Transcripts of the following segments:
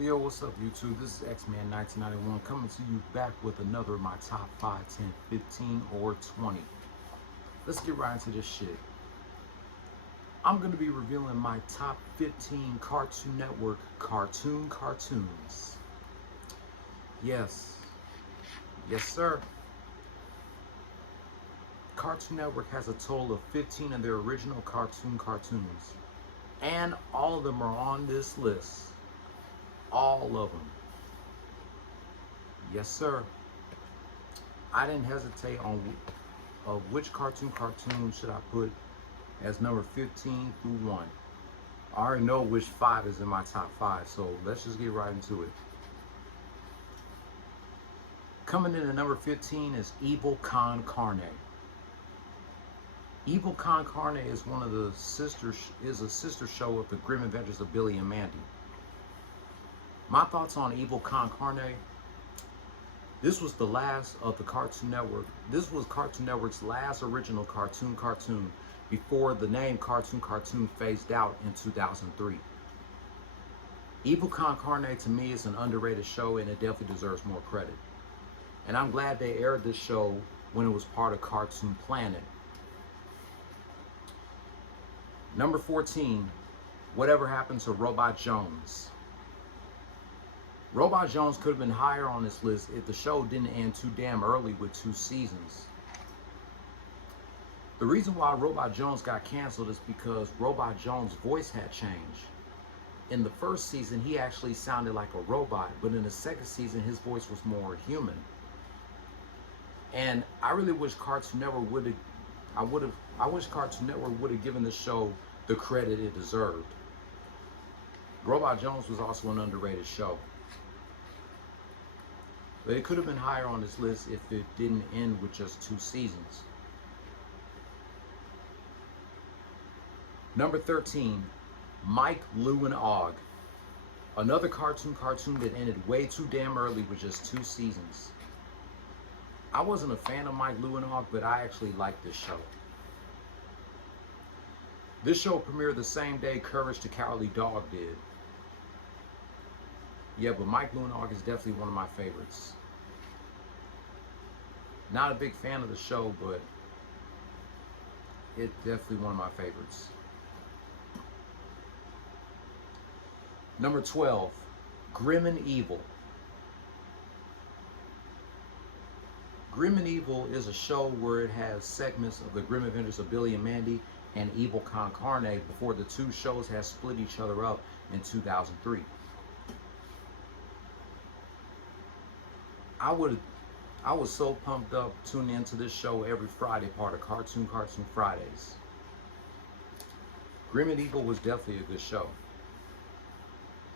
Yo, what's up, YouTube? This is X-Man 1991 coming to you back with another of my top 5, 10, 15, or 20. Let's get right into this shit. I'm going to be revealing my top 15 Cartoon Network cartoons. Yes, yes, sir. Cartoon Network has a total of 15 of their original cartoons. And all of them are on this list. All of them. Yes, sir. I didn't hesitate on which cartoon should I put as number 15 through 1. I already know which 5 is in my top 5, so let's just get right into it. Coming in at number 15 is Evil Con Carne. Evil Con Carne is a sister show of the Grim Adventures of Billy and Mandy. My thoughts on Evil Con Carne: this was the last of the Cartoon Network. This was Cartoon Network's last original cartoon before the name Cartoon phased out in 2003. Evil Con Carne to me is an underrated show, and it definitely deserves more credit. And I'm glad they aired this show when it was part of Cartoon Planet. Number 14, Whatever Happened to Robot Jones. Robot Jones could have been higher on this list if the show didn't end too damn early with 2 seasons. The reason why Robot Jones got canceled is because Robot Jones' voice had changed. In the first season, he actually sounded like a robot, but in the second season, his voice was more human. And I really wish Cartoon Network would have given the show the credit it deserved. Robot Jones was also an underrated show. But it could have been higher on this list if it didn't end with just 2 seasons. Number 13, Mike, Lou, and Og. Another cartoon that ended way too damn early with just 2 seasons. I wasn't a fan of Mike, Lou, and Og, but I actually liked this show. This show premiered the same day Courage the Cowardly Dog did. Yeah, but Mike, Lou, and Og is definitely one of my favorites. Not a big fan of the show, but it's definitely one of my favorites. Number 12, Grim and Evil. Grim and Evil is a show where it has segments of the Grim Adventures of Billy and Mandy and Evil Con Carne before the 2 shows had split each other up in 2003. I was so pumped up tuning into this show every Friday, part of Cartoon Fridays. Grim and Evil was definitely a good show.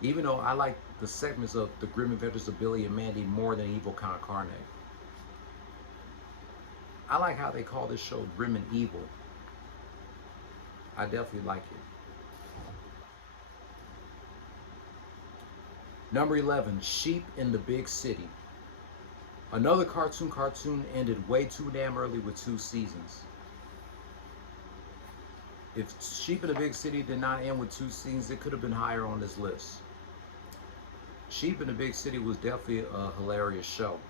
Even though I like the segments of the Grim Adventures of Billy and Mandy more than Evil Con Carne. I like how they call this show Grim and Evil. I definitely like it. Number 11, Sheep in the Big City. Another cartoon ended way too damn early with 2 seasons. If Sheep in the Big City did not end with 2 seasons, it could have been higher on this list. Sheep in the Big City was definitely a hilarious show.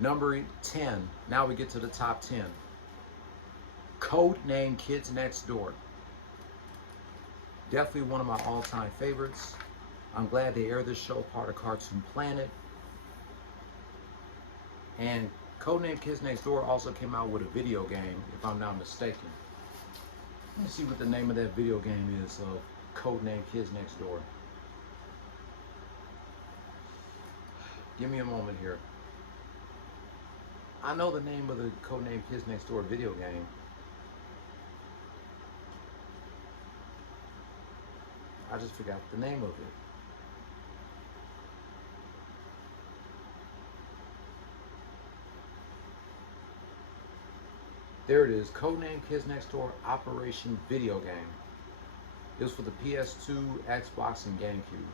Number 10, now we get to the top 10. Codename Kids Next Door. Definitely one of my all-time favorites. I'm glad they aired this show, part of Cartoon Planet. And Codename Kids Next Door also came out with a video game, if I'm not mistaken. Let me see what the name of that video game is of Codename Kids Next Door. Give me a moment here. I know the name of the Codename Kids Next Door video game. I just forgot the name of it. There it is, Codename Kids Next Door Operation Video Game. It was for the PS2, Xbox, and GameCube.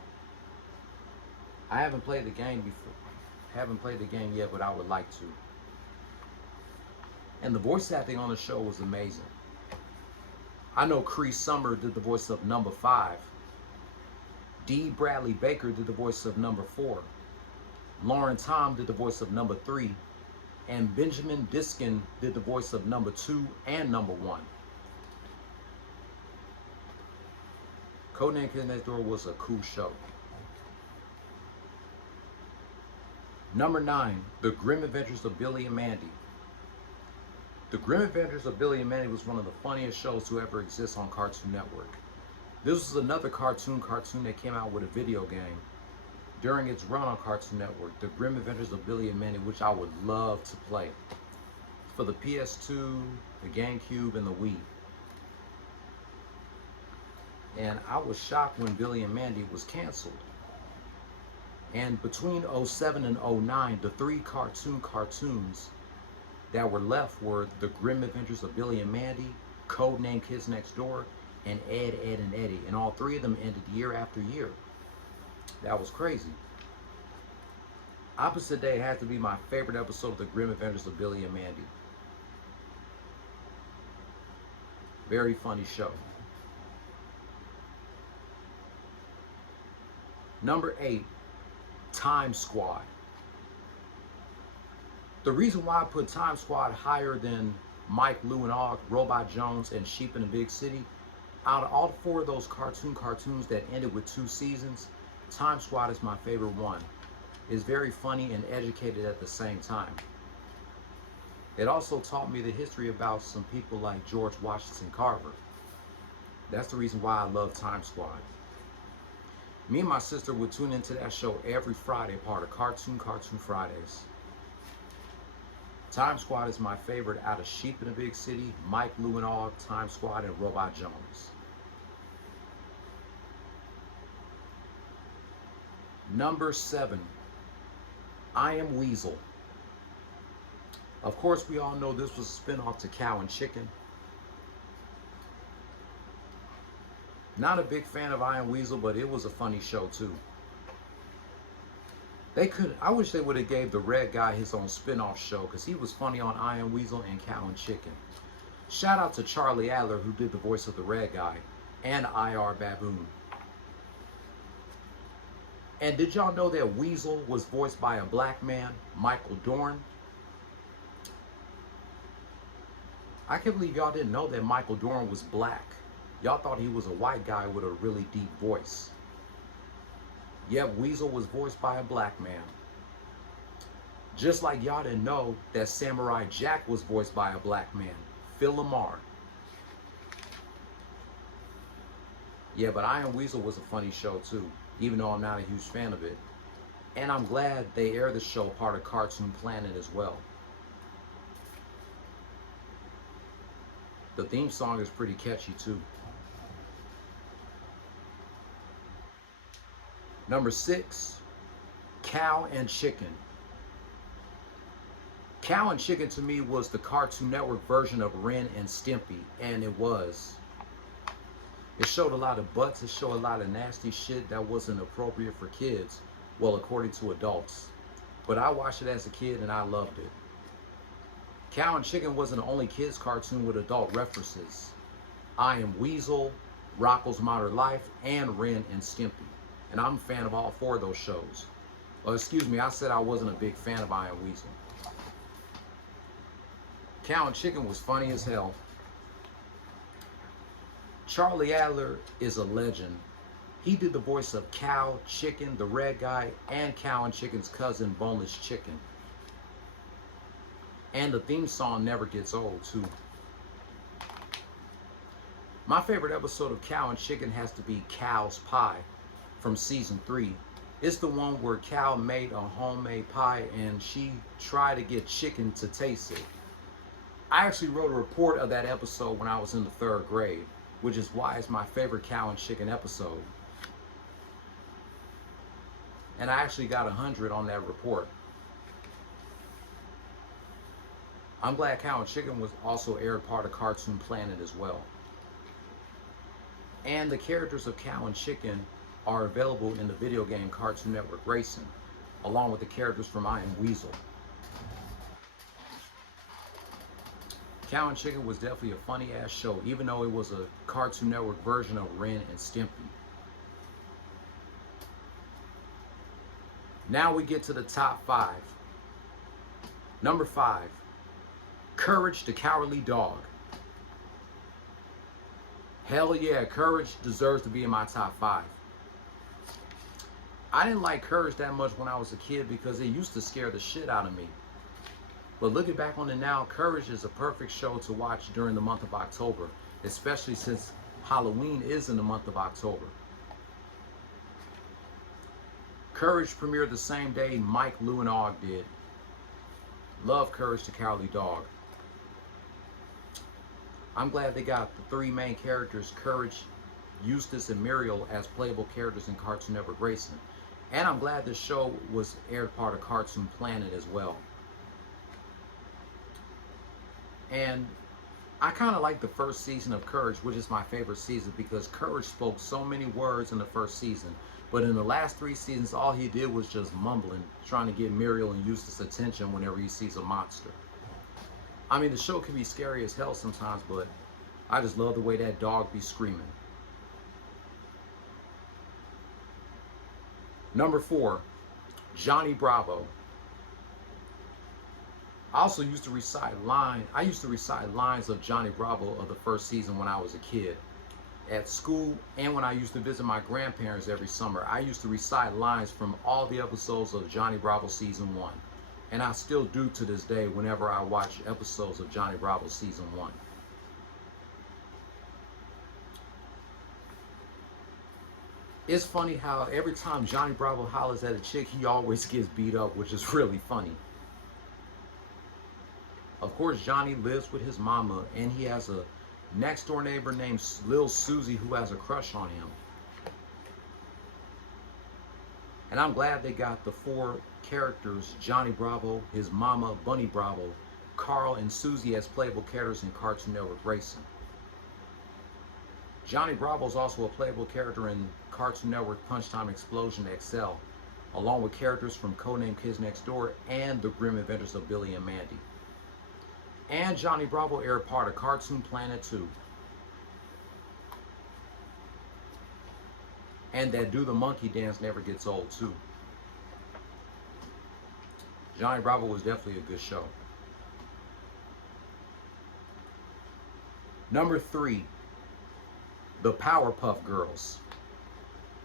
I haven't played the game before. Haven't played the game yet, but I would like to. And the voice acting on the show was amazing. I know Cree Summer did the voice of number 5. D. Bradley Baker did the voice of number 4. Lauren Tom did the voice of number 3. And Benjamin Diskin did the voice of number 2 and number 1. Codename Kids Next Door was a cool show. Number 9, The Grim Adventures of Billy and Mandy. The Grim Adventures of Billy and Mandy was one of the funniest shows to ever exist on Cartoon Network. This was another cartoon that came out with a video game during its run on Cartoon Network, The Grim Adventures of Billy and Mandy, which I would love to play for the PS2, the GameCube, and the Wii. And I was shocked when Billy and Mandy was canceled. And between 07 and 09, the 3 cartoons that were left were The Grim Adventures of Billy and Mandy, Codename Kids Next Door, and Ed, Edd and Eddy. And all 3 of them ended year after year. That was crazy. Opposite Day had to be my favorite episode of The Grim Adventures of Billy and Mandy. Very funny show. Number 8, Time Squad. The reason why I put Time Squad higher than Mike, Lou and Og, Robot Jones, and Sheep in the Big City, out of all 4 of those cartoons that ended with 2 seasons, Time Squad is my favorite one. It's very funny and educated at the same time. It also taught me the history about some people like George Washington Carver. That's the reason why I love Time Squad. Me and my sister would tune into that show every Friday, part of Cartoon Fridays. Time Squad is my favorite out of Sheep in the Big City, Mike, Lou and Og, Time Squad, and Robot Jones. Number 7, I Am Weasel. Of course, we all know this was a spinoff to Cow and Chicken. Not a big fan of I Am Weasel, but it was a funny show too. I wish they would have gave the red guy his own spin-off show, because he was funny on I Am Weasel and Cow and Chicken. Shout out to Charlie Adler, who did the voice of the red guy, and IR Baboon. And did y'all know that Weasel was voiced by a black man, Michael Dorn? I can't believe y'all didn't know that Michael Dorn was black. Y'all thought he was a white guy with a really deep voice. Yep, Weasel was voiced by a black man. Just like y'all didn't know that Samurai Jack was voiced by a black man, Phil Lamar. Yeah, but I Am Weasel was a funny show too, even though I'm not a huge fan of it. And I'm glad they air the show part of Cartoon Planet as well. The theme song is pretty catchy too. Number 6, Cow and Chicken. Cow and Chicken to me was the Cartoon Network version of Ren and Stimpy, and it was. It showed a lot of butts, it showed a lot of nasty shit that wasn't appropriate for kids, well, according to adults. But I watched it as a kid and I loved it. Cow and Chicken wasn't the only kids cartoon with adult references. I Am Weasel, Rocko's Modern Life, and Ren and Stimpy. And I'm a fan of all 4 of those shows. Well, excuse me, I said I wasn't a big fan of I Am Weasel. Cow and Chicken was funny as hell. Charlie Adler is a legend. He did the voice of Cow, Chicken, the red guy, and Cow and Chicken's cousin, Boneless Chicken. And the theme song never gets old, too. My favorite episode of Cow and Chicken has to be Cow's Pie from season 3. It's the one where Cow made a homemade pie and she tried to get Chicken to taste it. I actually wrote a report of that episode when I was in the 3rd grade, which is why it's my favorite Cow and Chicken episode. And I actually got 100 on that report. I'm glad Cow and Chicken was also aired part of Cartoon Planet as well. And the characters of Cow and Chicken are available in the video game Cartoon Network Racing, along with the characters from I Am Weasel. Cow and Chicken was definitely a funny ass show, even though it was a Cartoon Network version of Ren and Stimpy. Now we get to the top 5. Number 5, Courage the Cowardly Dog. Hell yeah, Courage deserves to be in my top 5. I didn't like Courage that much when I was a kid because it used to scare the shit out of me. But looking back on it now, Courage is a perfect show to watch during the month of October, especially since Halloween is in the month of October. Courage premiered the same day Mike, Lou, and Og did. Love Courage the Cowardly Dog. I'm glad they got the 3 main characters, Courage, Eustace, and Muriel, as playable characters in Cartoon Network Racing. And I'm glad this show was aired part of Cartoon Planet as well. And I kind of like the first season of Courage, which is my favorite season, because Courage spoke so many words in the first season. But in the last 3 seasons, all he did was just mumbling, trying to get Muriel and Eustace attention whenever he sees a monster. I mean, the show can be scary as hell sometimes, but I just love the way that dog be screaming. Number 4, Johnny Bravo. I also used to recite lines of Johnny Bravo of the first season when I was a kid. At school, and when I used to visit my grandparents every summer, I used to recite lines from all the episodes of Johnny Bravo Season 1. And I still do to this day whenever I watch episodes of Johnny Bravo Season 1. It's funny how every time Johnny Bravo hollers at a chick, he always gets beat up, which is really funny. Of course, Johnny lives with his mama, and he has a next door neighbor named Lil Susie who has a crush on him. And I'm glad they got the 4 characters, Johnny Bravo, his mama, Bunny Bravo, Carl, and Susie, as playable characters in Cartoon Network Racing. Johnny Bravo is also a playable character in Cartoon Network Punch Time Explosion XL, along with characters from Codename Kids Next Door and The Grim Adventures of Billy and Mandy. And Johnny Bravo aired part of Cartoon Planet 2. And that Do the Monkey Dance never gets old too. Johnny Bravo was definitely a good show. Number 3, the Powerpuff Girls.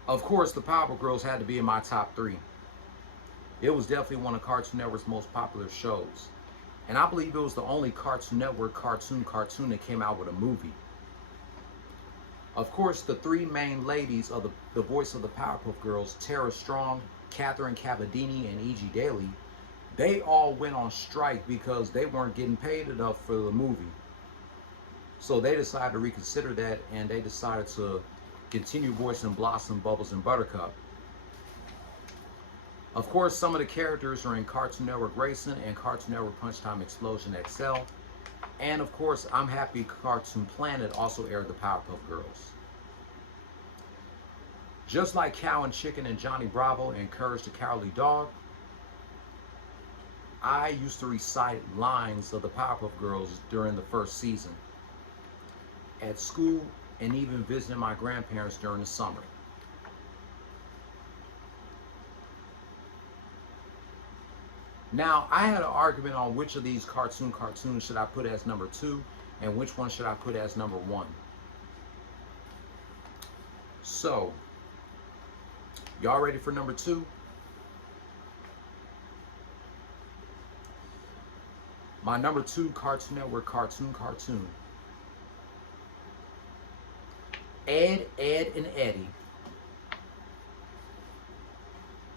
Of course, the Powerpuff Girls had to be in my top 3. It was definitely one of Cartoon Network's most popular shows. And I believe it was the only Cartoon Network cartoon that came out with a movie. Of course, the 3 main ladies of the voice of the Powerpuff Girls, Tara Strong, Catherine Cavadini, and E.G. Daily, they all went on strike because they weren't getting paid enough for the movie. So they decided to reconsider that, and they decided to continue voicing Blossom, Bubbles, and Buttercup. Of course, some of the characters are in Cartoon Network Racing and Cartoon Network Punch Time Explosion XL. And of course, I'm happy Cartoon Planet also aired the Powerpuff Girls. Just like Cow and Chicken and Johnny Bravo and Courage the Cowardly Dog, I used to recite lines of the Powerpuff Girls during the first season, at school, and even visiting my grandparents during the summer. Now, I had an argument on which of these cartoons should I put as number 2 and which one should I put as number 1. So, y'all ready for number 2? My number 2 Cartoon Network cartoon. Ed, Edd, and Eddy.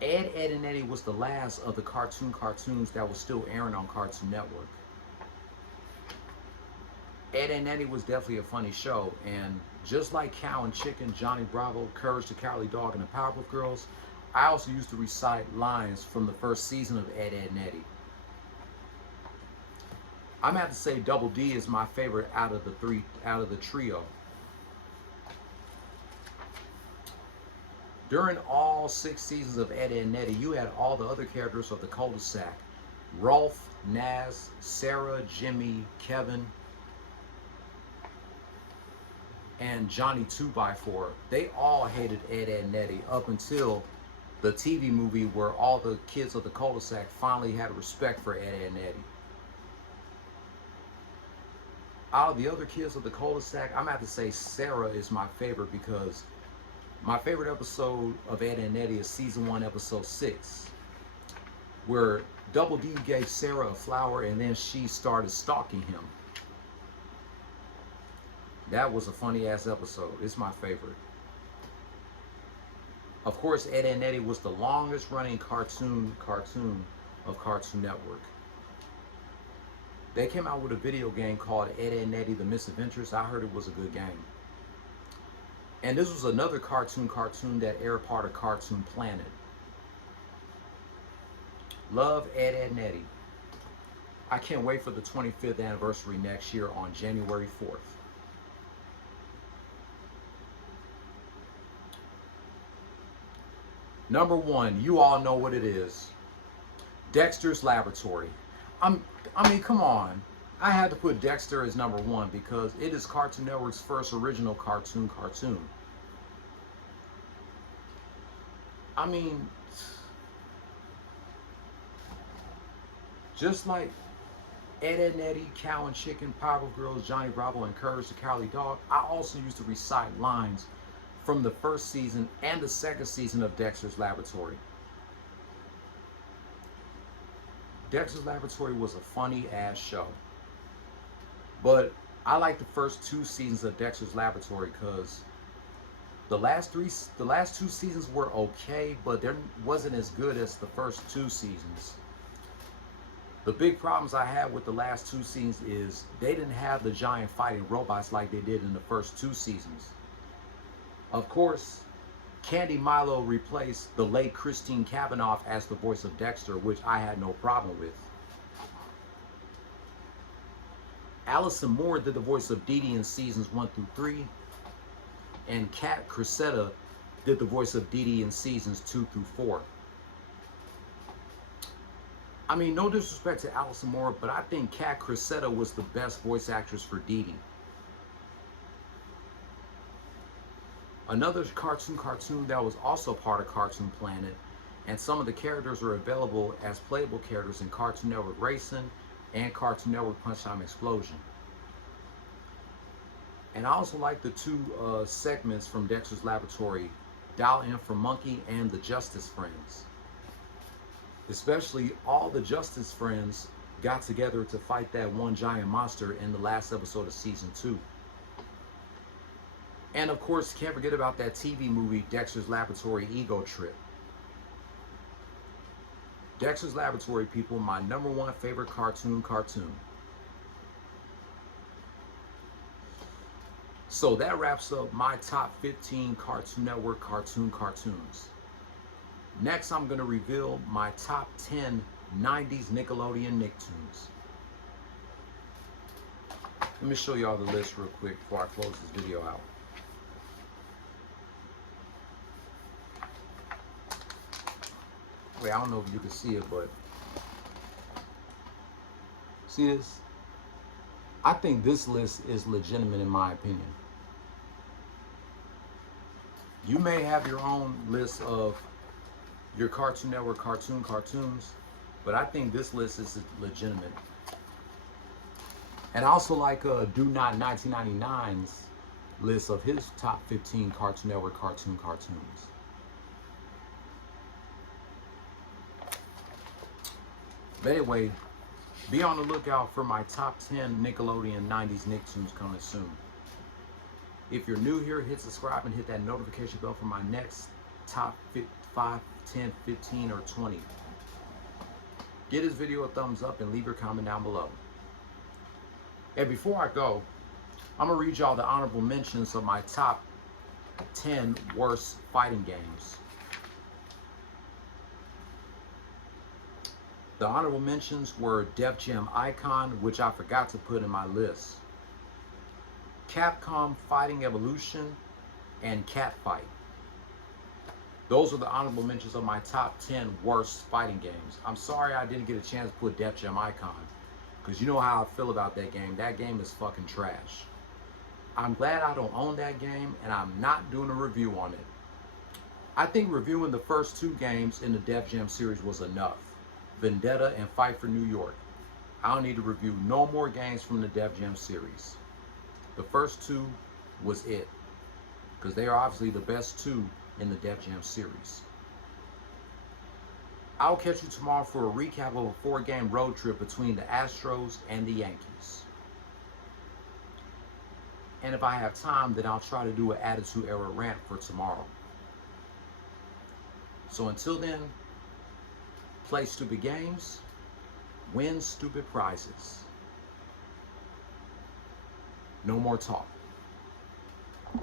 Ed, Edd, and Eddy was the last of the cartoons that was still airing on Cartoon Network. Ed and Eddy was definitely a funny show, and just like Cow and Chicken, Johnny Bravo, Courage the Cowardly Dog, and the Powerpuff Girls, I also used to recite lines from the first season of Ed, Edd, and Eddy. I'm gonna have to say Double D is my favorite out of the trio. During all 6 seasons of Ed, Edd, and Eddy, you had all the other characters of the cul-de-sac: Rolf, Naz, Sarah, Jimmy, Kevin, and Johnny 2x4. They all hated Ed, Edd n Eddy up until the TV movie where all the kids of the cul-de-sac finally had respect for Ed, Edd n Eddy. Out of the other kids of the cul-de-sac, I'm going to have to say Sarah is my favorite, because my favorite episode of Ed, Edd n Eddy is season 1, episode 6, where Double D gave Sarah a flower and then she started stalking him. That was a funny ass episode. It's my favorite. Of course, Ed, Edd n Eddy was the longest running cartoon of Cartoon Network. They came out with a video game called Ed, Edd n Eddy The Misadventures. I heard it was a good game. And this was another cartoon that aired part of Cartoon Planet. Love Ed, Edd n Eddy. I can't wait for the 25th anniversary next year on January 4th. Number 1, you all know what it is. Dexter's Laboratory. I mean, come on. I had to put Dexter as number 1 because it is Cartoon Network's first original cartoon. I mean, just like Ed, Edd n Eddy, Cow and Chicken, Powerpuff Girls, Johnny Bravo, and Courage the Cowardly Dog, I also used to recite lines from the first season and the second season of Dexter's Laboratory. Dexter's Laboratory was a funny ass show. But I like the first 2 seasons of Dexter's Laboratory because the last 2 seasons were okay, but they wasn't as good as the first 2 seasons. The big problems I had with the last 2 seasons is they didn't have the giant fighting robots like they did in the first 2 seasons. Of course, Candy Milo replaced the late Christine Cavanaugh as the voice of Dexter, which I had no problem with. Allison Moore did the voice of Dee Dee in seasons 1 through 3, and Kat Cressetta did the voice of Dee Dee in seasons 2 through 4. I mean, no disrespect to Allison Moore, but I think Kat Cressetta was the best voice actress for Dee Dee. Another cartoon that was also part of Cartoon Planet, and some of the characters are available as playable characters in Cartoon Network Racing and Cartoon Network Punch Time Explosion. And I also like the 2 segments from Dexter's Laboratory, Dial M for Monkey and the Justice Friends. Especially all the Justice Friends got together to fight that one giant monster in the last episode of season 2. And of course, can't forget about that TV movie, Dexter's Laboratory Ego Trip. Dexter's Laboratory, people, my number 1 favorite cartoon. So that wraps up my top 15 Cartoon Network cartoons. Next, I'm going to reveal my top 10 90s Nickelodeon Nicktoons. Let me show y'all the list real quick before I close this video out. Wait, I don't know if you can see it, but see this? I think this list is legitimate in my opinion. You may have your own list of your Cartoon Network cartoons, but I think this list is legitimate. And I also like Do Not 1999's list of his top 15 Cartoon Network cartoons. But anyway, be on the lookout for my top 10 Nickelodeon 90s Nicktoons coming soon. If you're new here, hit subscribe and hit that notification bell for my next top 5, 10, 15, or 20. Give this video a thumbs up and leave your comment down below. And before I go, I'm going to read y'all the honorable mentions of my top 10 worst fighting games. The honorable mentions were Def Jam Icon, which I forgot to put in my list, Capcom Fighting Evolution, and Catfight. Those are the honorable mentions of my top 10 worst fighting games. I'm sorry I didn't get a chance to put Def Jam Icon, because you know how I feel about that game. That game is fucking trash. I'm glad I don't own that game, and I'm not doing a review on it. I think reviewing the first two games in the Def Jam series was enough. Vendetta and Fight for New York. I don't need to review no more games from the Def Jam series. The first two was it, because they are obviously the best two in the Def Jam series. I'll catch you tomorrow for a recap of a 4-game road trip between the Astros and the Yankees. And if I have time, then I'll try to do an Attitude Era rant for tomorrow. So until then, play stupid games, win stupid prizes. No more talk.